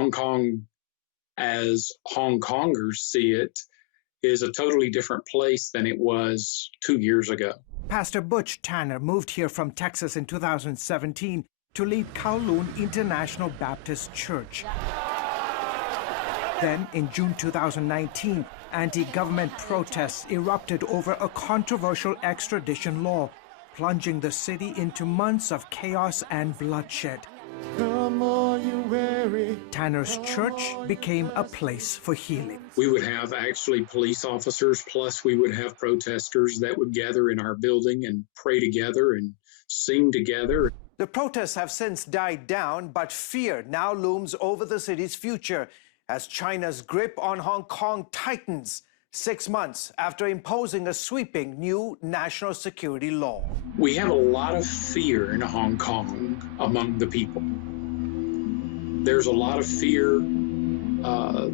Hong Kong, as Hong Kongers see it, is a totally different place than it was 2 years ago. Pastor Butch Tanner moved here from Texas in 2017 to lead Kowloon International Baptist Church. Then, in June 2019, anti-government protests erupted over a controversial extradition law, plunging the city into months of chaos and bloodshed. Tanner's church became a place for healing. We would have actually police officers, plus we would have protesters that would gather in our building and pray together and sing together. The protests have since died down, but fear now looms over the city's future as China's grip on Hong Kong tightens 6 months after imposing a sweeping new national security law. We have a lot of fear in Hong Kong among the people. There's a lot of fear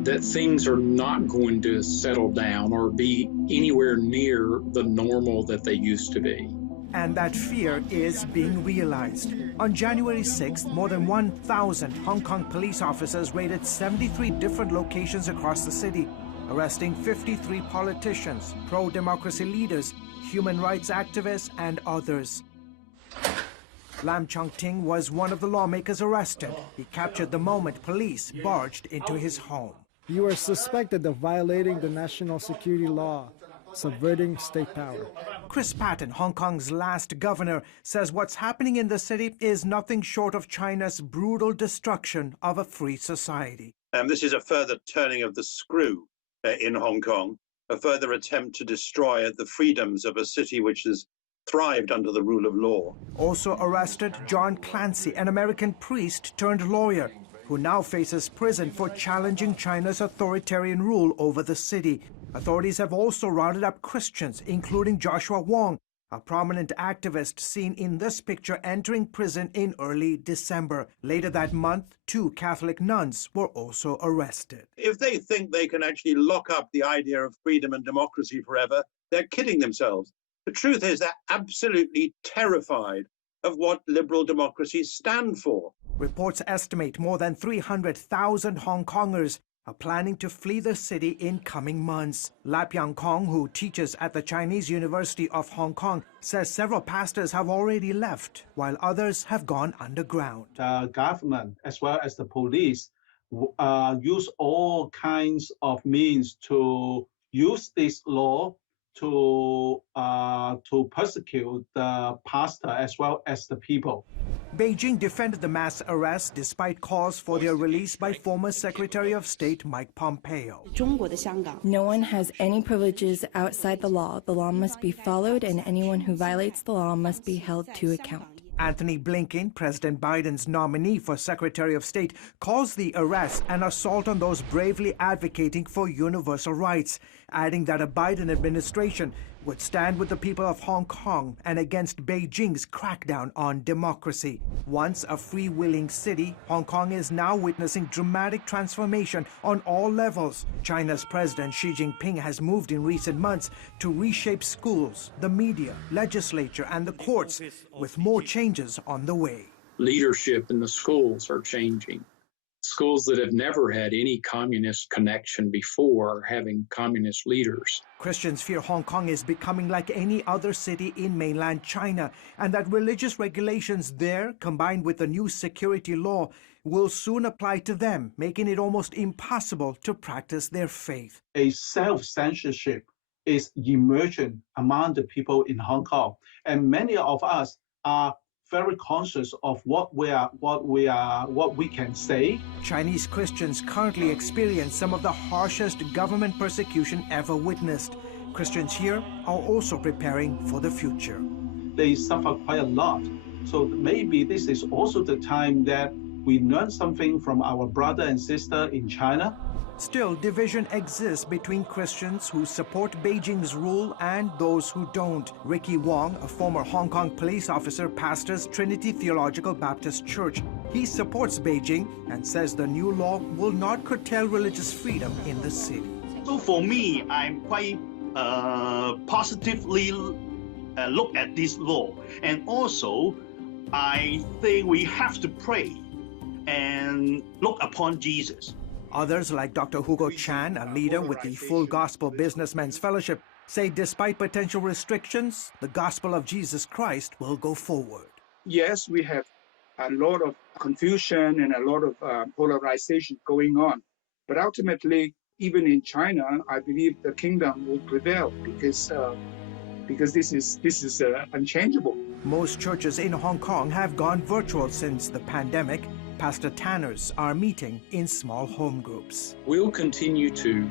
that things are not going to settle down or be anywhere near the normal that they used to be. And that fear is being realized. On January 6th, more than 1,000 Hong Kong police officers raided 73 different locations across the city, arresting 53 politicians, pro-democracy leaders, human rights activists, and others. Lam Chung Ting was one of the lawmakers arrested. He captured the moment police barged into his home. You are suspected of violating the national security law, subverting state power. Chris Patten, Hong Kong's last governor, says what's happening in the city is nothing short of China's brutal destruction of a free society. This is a further turning of the screw in Hong Kong, a further attempt to destroy the freedoms of a city which has thrived under the rule of law. Also arrested, John Clancy, an American priest turned lawyer, who now faces prison for challenging China's authoritarian rule over the city. Authorities have also rounded up Christians, including Joshua Wong, a prominent activist seen in this picture entering prison in early December. Later that month, 2 Catholic nuns were also arrested. If they think they can actually lock up the idea of freedom and democracy forever, they're kidding themselves. The truth is they're absolutely terrified of what liberal democracies stand for. Reports estimate more than 300,000 Hong Kongers are planning to flee the city in coming months. Lap Yang Kong, who teaches at the Chinese University of Hong Kong, says several pastors have already left, while others have gone underground. The government, as well as the police, use all kinds of means to use this law to persecute the pastor as well as the people. Beijing defended the mass arrests despite calls for their release by former Secretary of State Mike Pompeo. No one has any privileges outside the law. The law must be followed, and anyone who violates the law must be held to account. Anthony Blinken, President Biden's nominee for Secretary of State, calls the arrest an assault on those bravely advocating for universal rights, adding that a Biden administration would stand with the people of Hong Kong and against Beijing's crackdown on democracy. Once a freewheeling city, Hong Kong is now witnessing dramatic transformation on all levels. China's President Xi Jinping has moved in recent months to reshape schools, the media, legislature, and the courts, with more changes on the way. Leadership in the schools are changing. Schools that have never had any communist connection before are having communist leaders. Christians fear Hong Kong is becoming like any other city in mainland China, and that religious regulations there, combined with the new security law, will soon apply to them, making it almost impossible to practice their faith. A self-censorship is emerging among the people in Hong Kong, and many of us are very conscious of what we can say. Chinese Christians currently experience some of the harshest government persecution ever witnessed. Christians here are also preparing for the future. They suffer quite a lot. So maybe this is also the time that we learn something from our brother and sister in China. Still, division exists between Christians who support Beijing's rule and those who don't. Ricky Wong, a former Hong Kong police officer, pastors Trinity Theological Baptist Church. He supports Beijing and says the new law will not curtail religious freedom in the city. So for me, I'm quite positively look at this law. And also, I think we have to pray and look upon Jesus. Others, like Dr. Hugo Chan, a leader with the Full Gospel Businessmen's Fellowship, say despite potential restrictions, the gospel of Jesus Christ will go forward. Yes, we have a lot of confusion and a lot of polarization going on. But ultimately, even in China, I believe the kingdom will prevail because this is unchangeable. Most churches in Hong Kong have gone virtual since the pandemic. Pastor Tanners are meeting in small home groups. We'll continue to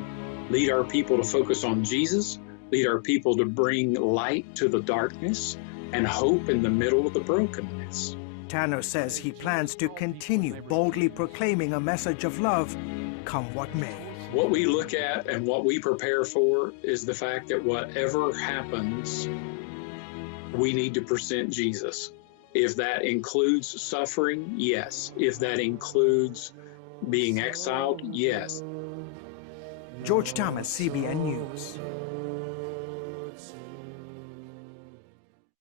lead our people to focus on Jesus, lead our people to bring light to the darkness, and hope in the middle of the brokenness. Tanner says he plans to continue boldly proclaiming a message of love, come what may. What we look at and what we prepare for is the fact that whatever happens, we need to present Jesus. If that includes suffering, yes. If that includes being exiled, yes. George Thomas, CBN News.